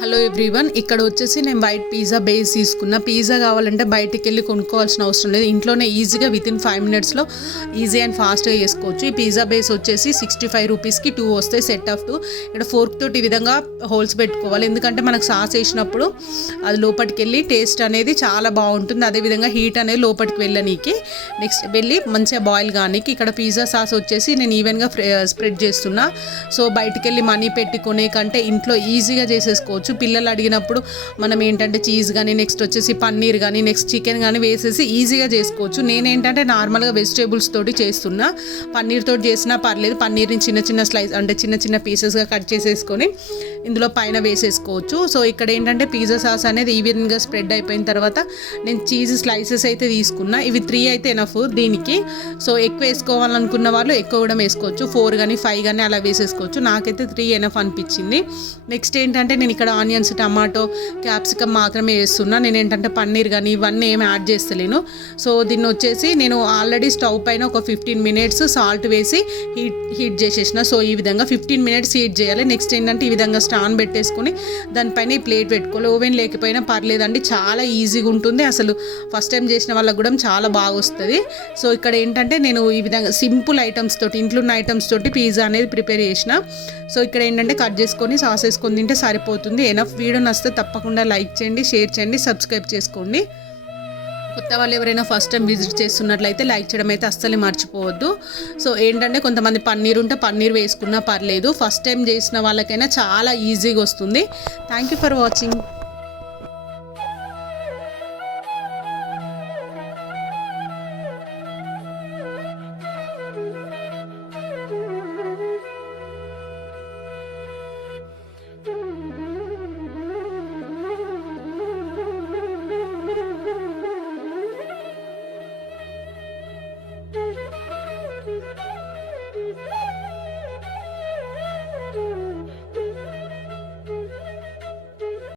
Hello everyone ఇక్కడ వచ్చేసి నేను బయట పిజ్జా బేస్ తీసుకున్న. పిజ్జా కావాలంటే బయటికి వెళ్ళి కొనుక్కోవాల్సిన అవసరం లేదు. ఇంట్లోనే ఈజీగా విత్ ఇన్ ఫైవ్ మినిట్స్లో ఈజీ అండ్ ఫాస్ట్గా చేసుకోవచ్చు. ఈ పిజ్జా బేస్ వచ్చేసి సిక్స్టీ ఫైవ్ రూపీస్కి టూ వస్తాయి సెట్ ఆఫ్ టూ ఇక్కడ ఫోర్క్ తోటి ఈ విధంగా హోల్స్ పెట్టుకోవాలి. ఎందుకంటే మనకు సాస్ వేసినప్పుడు అది లోపలికి వెళ్ళి టేస్ట్ అనేది చాలా బాగుంటుంది. అదేవిధంగా హీట్ అనేది లోపలికి వెళ్ళనీకి. నెక్స్ట్ వెళ్ళి మంచిగా బాయిల్ కానీకి ఇక్కడ పిజ్జా సాస్ వచ్చేసి నేను ఈవెన్గా స్ప్రెడ్ చేస్తున్నా. సో బయటికి వెళ్ళి మనీ పెట్టుకునే కంటే ఇంట్లో ఈజీగా చేసేసుకోవచ్చు. పిల్లలు అడిగినప్పుడు మనం ఏంటంటే చీజ్ కానీ నెక్స్ట్ వచ్చేసి పన్నీర్ కానీ నెక్స్ట్ చికెన్ కానీ వేసేసి ఈజీగా చేసుకోవచ్చు. నేనేంటంటే నార్మల్గా వెజిటేబుల్స్ తోటి చేస్తున్నా. పన్నీర్ తోటి చేసినా పర్లేదు. పన్నీర్ని చిన్న చిన్న స్లైస్ అంటే చిన్న చిన్న పీసెస్గా కట్ చేసేసుకొని ఇందులో పైన వేసేసుకోవచ్చు. సో ఇక్కడ ఏంటంటే పిజ్జా సాస్ అనేది ఈవెన్గా స్ప్రెడ్ అయిపోయిన తర్వాత నేను చీజ్ స్లైసెస్ అయితే తీసుకున్నా. ఇవి త్రీ అయితే ఎనఫ్ దీనికి. సో ఎక్కువ వేసుకోవాలనుకున్న వాళ్ళు ఎక్కువ కూడా వేసుకోవచ్చు. ఫోర్ కానీ ఫైవ్ కానీ అలా వేసేసుకోవచ్చు. నాకైతే త్రీ ఎనఫ్ అనిపించింది. నెక్స్ట్ ఏంటంటే నేను ఇక్కడ ఆనియన్స్ టమాటో క్యాప్సికమ్ మాత్రమే వేస్తున్నా. నేను ఏంటంటే పన్నీర్ కానీ ఇవన్నీ ఏమి యాడ్ చేస్తలేను. సో దీన్ని వచ్చేసి నేను ఆల్రెడీ స్టవ్ పైన ఒక ఫిఫ్టీన్ మినిట్స్ సాల్ట్ వేసి హీట్ హీట్ చేసేసిన. సో ఈ విధంగా ఫిఫ్టీన్ మినిట్స్ హీట్ చేయాలి. నెక్స్ట్ ఏంటంటే ఈ విధంగా స్టాన్ పెట్టేసుకొని దానిపైన ఈ ప్లేట్ పెట్టుకోవాలి. ఓవెన్ లేకపోయినా పర్లేదండి. చాలా ఈజీగా ఉంటుంది. అసలు ఫస్ట్ టైం చేసిన వాళ్ళకి కూడా చాలా బాగా వస్తుంది. సో ఇక్కడ ఏంటంటే నేను ఈ విధంగా సింపుల్ ఐటమ్స్ తోటి ఇంట్లో ఉన్న ఐటమ్స్ తోటి పిజ్జా అనేది ప్రిపేర్ చేసిన. సో ఇక్కడ ఏంటంటే కట్ చేసుకొని సాస్ వేసుకొని తింటే సరిపోతుంది. ఎనఫ్ వీడియో నచ్చితే తప్పకుండా లైక్ చేయండి షేర్ చేయండి సబ్స్క్రైబ్ చేసుకోండి. కొత్త వాళ్ళు ఎవరైనా ఫస్ట్ టైం విజిట్ చేస్తున్నట్లయితే లైక్ చేయడం అయితే అస్సలు మర్చిపోవద్దు. సో ఏంటంటే కొంతమంది పన్నీర్ ఉంటే పన్నీర్ వేసుకున్నా పర్లేదు. ఫస్ట్ టైం చేసిన వాళ్ళకైనా చాలా ఈజీగా వస్తుంది. Thank you for watching